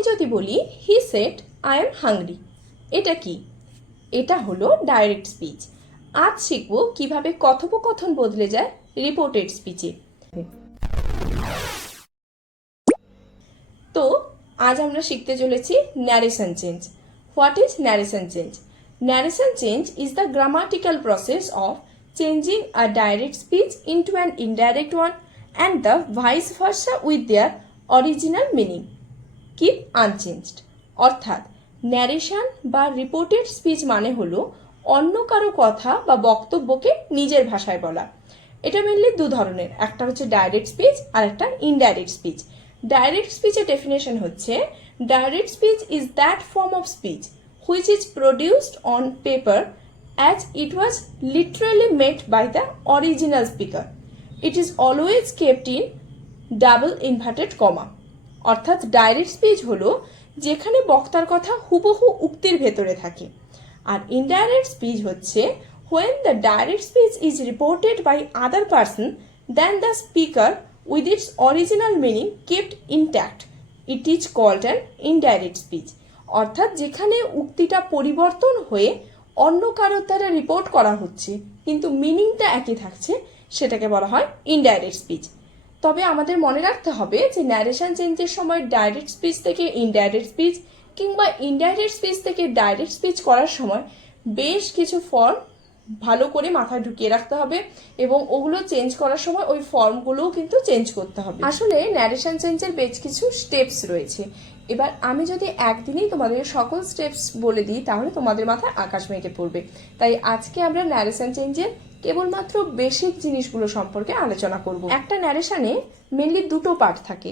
আমি যদি বলি he said I am hungry এটা কি? এটা হলো ডাইরেক্ট স্পিচ আজ শিখব কীভাবে কথোপকথন বদলে যায় রিপোর্টেড স্পিচে তো, আজ আমরা শিখতে চলেছি narration change what is narration change narration change is the grammatical process of changing a direct speech into an indirect one and the vice versa with their original meaning keep unchanged অর্থাৎ narration বা reported speech মানে হলো অন্য কারও কথা বা বক্তব্যকে নিজের ভাষায় বলা। এটা মেনলি দু ধরনের। একটা হচ্ছে ডাইরেক্ট স্পিচ আর একটা ইনডাইরেক্ট স্পিচ ডাইরেক্ট স্পিচের ডেফিনেশন হচ্ছে direct speech is that form of speech which is produced on paper as it was literally made by the original speaker it is always kept in double inverted comma অর্থাৎ direct speech হলো যেখানে বক্তার কথা হুবহু উক্তির ভেতরে থাকে। আর ইনডাইরেক্ট স্পিচ হচ্ছে when the direct speech is reported by other person then the speaker with its original meaning kept intact it is called an indirect speech অর্থাৎ যেখানে উক্তিটা পরিবর্তন হয়ে অন্য কারোর দ্বারা রিপোর্ট করা হচ্ছে, কিন্তু মিনিংটা একই থাকছে, সেটাকে বলা হয় ইনডাইরেক্ট স্পিচ তবে আমাদের মনে রাখতে হবে যে ন্যারেশন চেঞ্জের সময় ডাইরেক্ট স্পিচ থেকে ইনডাইরেক্ট স্পিচ কিংবা ইনডাইরেক্ট স্পিচ থেকে ডাইরেক্ট স্পিচ করার সময় বেশ কিছু ফর্ম ভালো করে মাথায় ঢুকিয়ে রাখতে হবে এবং ওগুলো চেঞ্জ করার সময় ওই ফর্মগুলোও কিন্তু চেঞ্জ করতে হবে। আসলে ন্যারেশন চেঞ্জের বেশ কিছু স্টেপস রয়েছে। এবার আমি যদি একদিনেই তোমাদের সকল স্টেপস বলে দিই, তাহলে তোমাদের মাথায় আকাশ মেঘে পড়বে। তাই আজকে আমরা ন্যারেশন চেঞ্জের কেবলমাত্র বেসিক জিনিসগুলো সম্পর্কে আলোচনা করব। একটা ন্যারেশনে মেনলি দুটো পার্ট থাকে।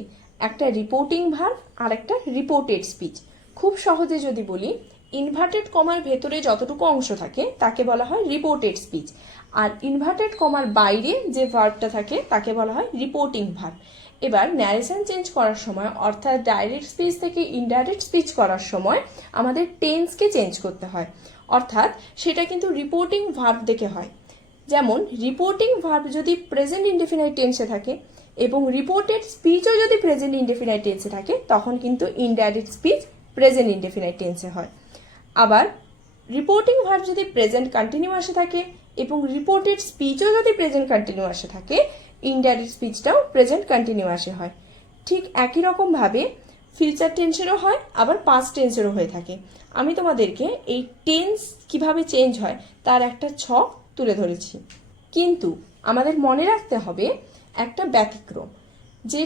একটা রিপোর্টিং ভার্ব আর একটা রিপোর্টেড স্পিচ খুব সহজে যদি বলি ইনভার্টেড কমার ভেতরে যতটুকু অংশ থাকে, তাকে বলা হয় রিপোর্টেড স্পিচ আর ইনভার্টেড কমার বাইরে যে ভার্বটা থাকে, তাকে বলা হয় রিপোর্টিং ভার্ব এবার ন্যারেশন চেঞ্জ করার সময়, অর্থাৎ ডাইরেক্ট স্পিচ থেকে ইনডাইরেক্ট স্পিচ করার সময়, আমাদের টেন্সকে চেঞ্জ করতে হয়। অর্থাৎ সেটা কিন্তু রিপোর্টিং ভার্ব দেখে হয়। যেমন রিপোর্টিং ভার্ব যদি প্রেজেন্ট ইনডেফিনাইট টেন্সে থাকে এবং রিপোর্টেড স্পিচও যদি প্রেজেন্ট ইনডেফিনাইট টেন্সে থাকে, তখন কিন্তু ইনডাইরেক্ট স্পিচ প্রেজেন্ট ইনডেফিনাইট টেন্সে হয়। আবার রিপোর্টিং ভার্ব যদি প্রেজেন্ট কন্টিনিউয়াসে থাকে এবং রিপোর্টেড স্পিচও যদি প্রেজেন্ট কন্টিনিউয়াসে থাকে ইনডাইরেক্ট স্পিচটাও প্রেজেন্ট কন্টিনিউয়াসে হয়। ঠিক একই রকমভাবে ফিউচার টেন্সেরও হয়, আবার পাস্ট টেন্সেরও হয়ে থাকে। আমি তোমাদেরকে এই টেন্স কীভাবে চেঞ্জ হয়, তার একটা ছক তুলে ধরেছি। কিন্তু আমাদের মনে রাখতে হবে একটা ব্যতিক্রম, যে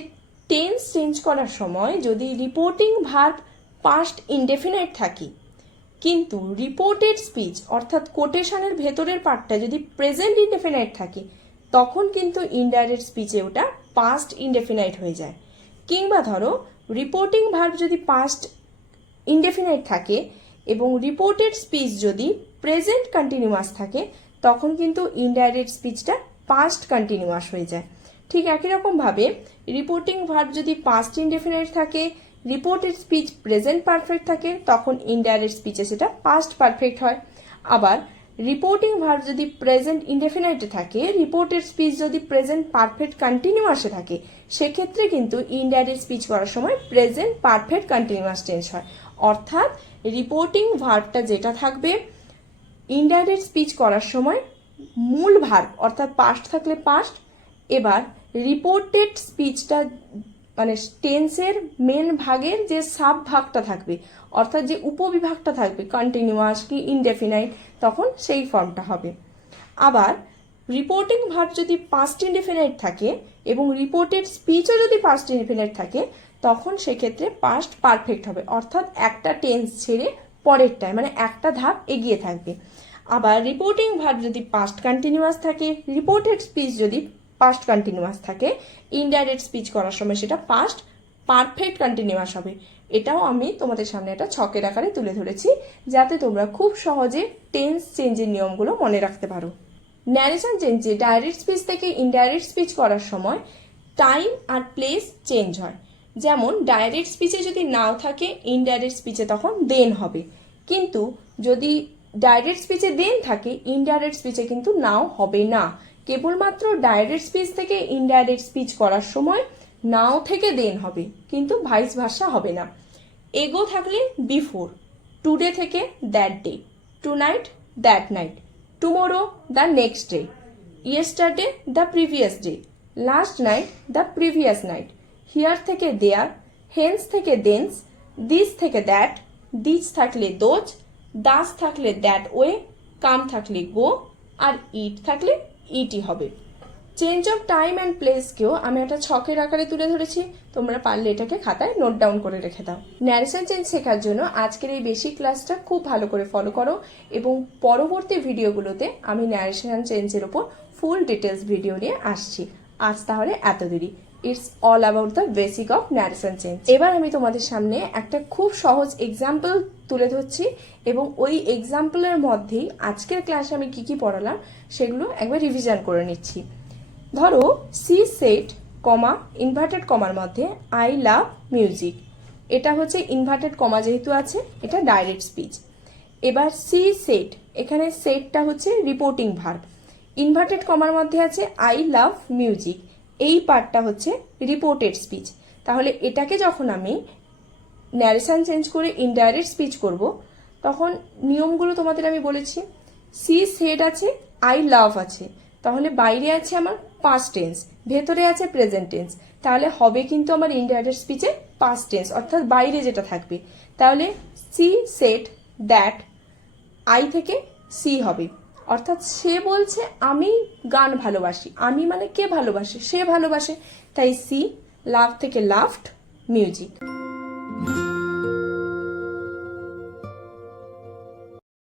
টেন্স চেঞ্জ করার সময় যদি রিপোর্টিং ভার্ব পাস্ট ইনডেফিনাইট থাকে, কিন্তু রিপোর্টেড স্পিচ অর্থাৎ কোটেশনের ভেতরের পার্টটা যদি প্রেজেন্ট ইনডেফিনাইট থাকে, তখন কিন্তু ইনডাইরেক্ট স্পিচে ওটা পাস্ট ইনডেফিনাইট হয়ে যায়। কিংবা ধরো রিপোর্টিং ভার্ব যদি পাস্ট ইনডেফিনাইট থাকে এবং রিপোর্টেড স্পিচ যদি প্রেজেন্ট কন্টিনিউয়াস থাকে তখন কিন্তু ইনডাইরেক্ট স্পিচটা পাস্ট কন্টিনিউয়াস হয়ে যায়। ঠিক একই রকমভাবে রিপোর্টিং ভার্ব যদি পাস্ট ইনডেফিনাইট থাকে রিপোর্টেড স্পিচ প্রেজেন্ট পারফেক্ট থাকে, তখন ইনডাইরেক্ট স্পিচে সেটা পাস্ট পারফেক্ট হয়। আবার রিপোর্টিং ভার্ব যদি প্রেজেন্ট ইনডেফিনাইটে থাকে রিপোর্টেড স্পিচ যদি প্রেজেন্ট পারফেক্ট কন্টিনিউয়াসে থাকে, সেক্ষেত্রে কিন্তু ইনডাইরেক্ট স্পিচ করার সময় প্রেজেন্ট পারফেক্ট কন্টিনিউয়াস টেন্স হয়। অর্থাৎ রিপোর্টিং ভার্বটা যেটা থাকবে ইনডাইরেক্ট স্পিচ করার সময় মূল ভার্ব, অর্থাৎ পাস্ট থাকলে পাস্ট এবার রিপোর্টেড স্পিচটা মানে টেন্সের মেন ভাগের যে সাব ভাগটা থাকবে, অর্থাৎ যে উপবিভাগটা থাকবে কন্টিনিউয়াস কি ইনডেফিনাইট তখন সেই ফর্মটা হবে। আবার রিপোর্টিং ভার্ব যদি পাস্ট ইনডেফিনাইট থাকে এবং রিপোর্টেড স্পিচও যদি পাস্ট ইনডেফিনাইট থাকে, তখন সেক্ষেত্রে পাস্ট পারফেক্ট হবে, অর্থাৎ একটা টেন্স ছেড়ে পরেরটায় মানে একটা ধাপ এগিয়ে থাকবে। আবার রিপোর্টিং ভার্ব যদি পাস্ট কন্টিনিউয়াস থাকে রিপোর্টেড স্পিচ যদি পাস্ট কন্টিনিউয়াস থাকে ইনডাইরেক্ট স্পিচ করার সময় সেটা পাস্ট পারফেক্ট কন্টিনিউয়াস হবে। এটাও আমি তোমাদের সামনে একটা ছকের আকারে তুলে ধরেছি, যাতে তোমরা খুব সহজে টেন্স চেঞ্জের নিয়মগুলো মনে রাখতে পারো। ন্যারেশন চেঞ্জে ডাইরেক্ট স্পিচ থেকে ইনডাইরেক্ট স্পিচ করার সময় টাইম আর প্লেস চেঞ্জ হয়। যেমন ডাইরেক্ট স্পিচে যদি নাও থাকে ইনডাইরেক্ট স্পিচে তখন দেন হবে। কিন্তু যদি ডাইরেক্ট স্পিচে দেন থাকে ইনডাইরেক্ট স্পিচে কিন্তু নাও হবে না। কেবলমাত্র ডাইরেক্ট স্পিচ থেকে ইনডাইরেক্ট স্পিচ করার সময় নাও থেকে দেন হবে, কিন্তু ভাইস ভাষা হবে না। এগো থাকলে বিফোর টুডে থেকে that day tonight that night tomorrow the next day yesterday the previous day last night the previous night here থেকে দেয়ার হেন্স থেকে দেন্স দিস থেকে দ্যাট দিস থাকলে দোজ দাস থাকলে দ্যাট ওয়ে কাম থাকলে গো আর ইট থাকলে ইটই হবে। চেঞ্জ অফ টাইম অ্যান্ড প্লেসকেও আমি একটা ছকের আকারে তুলে ধরেছি, তোমরা পারলে এটাকে খাতায় নোট ডাউন করে রেখে দাও। ন্যারেশন চেঞ্জ শেখার জন্য আজকের এই বেসিক ক্লাসটা খুব ভালো করে ফলো করো এবং পরবর্তী ভিডিওগুলোতে আমি ন্যারেশন চেঞ্জের ওপর ফুল ডিটেলস ভিডিও নিয়ে আসছি। আজ তাহলে এত দেরি। It's all about the basic of narration change এবার আমি তোমাদের সামনে একটা খুব সহজ এক্সাম্পল তুলে ধরছি এবং ওই এক্সাম্পলের মধ্যেই আজকের ক্লাসে আমি কি কি পড়ালাম সেগুলো একবার রিভিশন করে নিচ্ছি। ধরো সি সেট কমা ইনভার্টেড কমার মধ্যে আই লাভ মিউজিক এটা হচ্ছে ইনভার্টেড কমা যেহেতু আছে, এটা ডাইরেক্ট স্পিচ এবার সি সেট এখানে সেটটা হচ্ছে রিপোর্টিং ভার্ব ইনভার্টেড কমার মধ্যে আছে আই লাভ মিউজিক এই পার্টটা হচ্ছে রিপোর্টেড স্পিচ তাহলে এটাকে যখন আমি ন্যারেশন চেঞ্জ করে ইনডাইরেক্ট স্পিচ করব, তখন নিয়মগুলো তোমাদের আমি বলেছি। সি সেড আছে আই লাভ আছে। তাহলে বাইরে আছে আমার পাস্ট টেন্স ভেতরে আছে প্রেজেন্ট টেন্স তাহলে হবে কিন্তু আমার ইনডাইরেক্ট স্পিচে পাস্ট টেন্স অর্থাৎ বাইরে যেটা থাকবে। তাহলে সি সেট দ্যাট আই থেকে সি হবে। অর্থাৎ সে বলছে, আমি গান ভালোবাসি। আমি মানে কে ভালোবাসে? সে ভালোবাসে। তাই সি, লাভ থেকে লাভড মিউজিক।